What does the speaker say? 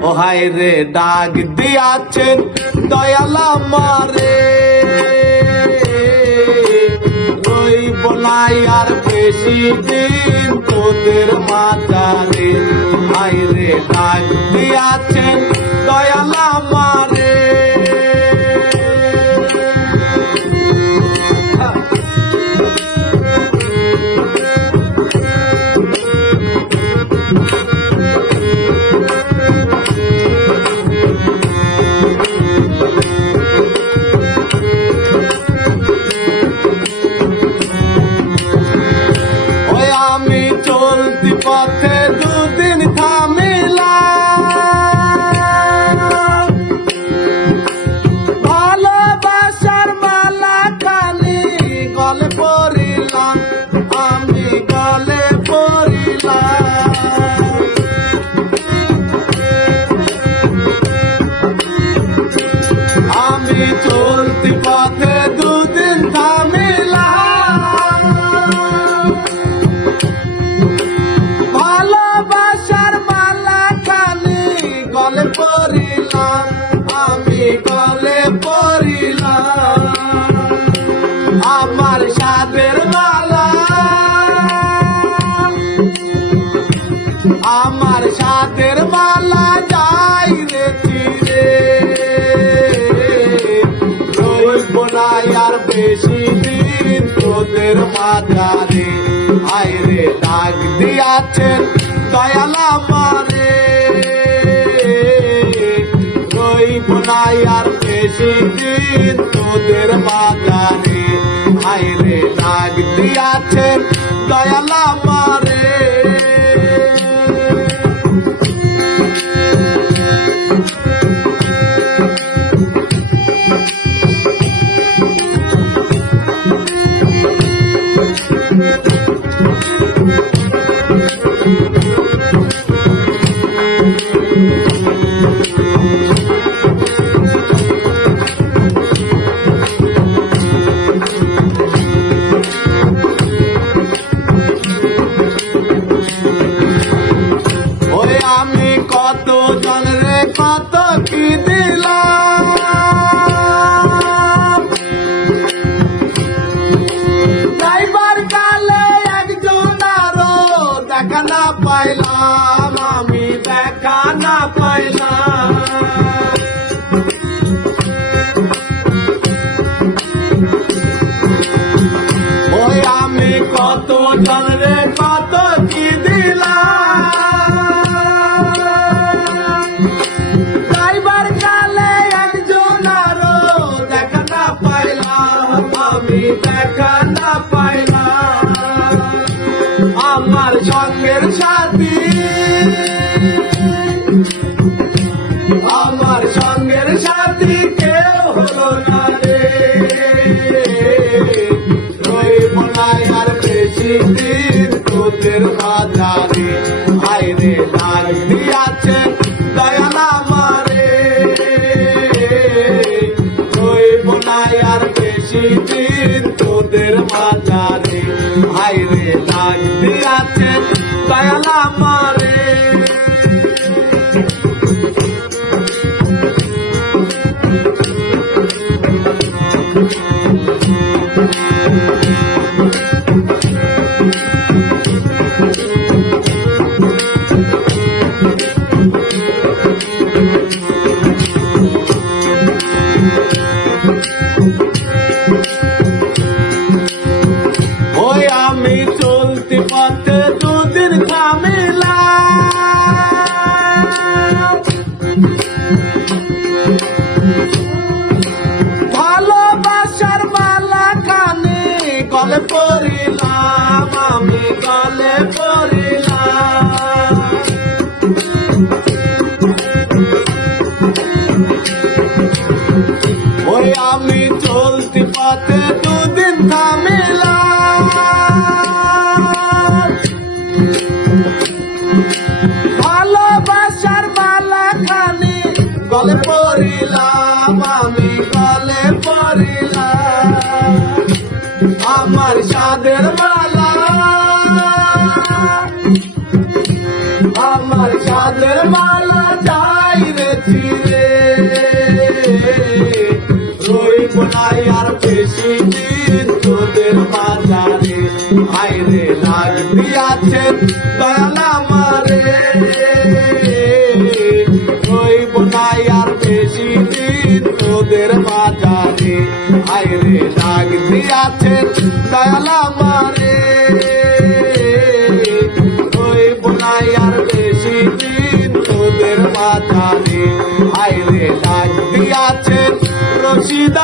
ও হায় রে ডাক দিয়াছেন দয়াল আমারে রইব না আর বেশি দিন তোদের মাঝারে হায় রে ডাক দিয়াছেন দয়াল আমারে আমি চলতি পথে দুদিন থামিলাম ভালোবাসার মালা কানি গলে পড়িলাম আমি গলে পড়িলাম আমি চলতি পথে দুদিন থামিলাম ভালোবাসার মালা কানি গলে পড়িলাম আমি গলে পড়িলাম আমার সাদের মালা আমার সাদের মালা যাই রে চিরে রইব না আর বেশি দিন তোদের মাঝারে হায় রে ডাক দিয়াছেন দয়াল আমারে রইব না আর বেশি দিন তোদের মাঝারে হায় রে ডাক দিয়াছেন দয়াল আমারে আমি কত জনরে কত কি দিলাম যাইবার কালে একজন আরো দেখা না পাইলাম আমি দেখা না পাইলাম ওই আমি কত জনরে কত কি দিলাম আমি দেখা না পাইলাম আমার সঙ্গের সাথী আমার সঙ্গের সাথী কেউ হলো না রে রইব না আর বেশি দিন তোদের মাঝারে হায় রে ডাক দিয়াছেন দয়াল আমারে রইব না আর বেশি দিন তোদের মাঝারে হায় রে ডাক দিয়াছেন দয়াল আমারে হায়রে ডাক দিয়াছেন দয়াল আমারে হইব না আর বেশি দিন তোদের মাঝারে হায়রে ডাক দিয়াছেন দয়াল আমারে হইব না আর বেশি দিন তোদের মাঝারে হায়রে ডাক দিয়াছেন রশিদ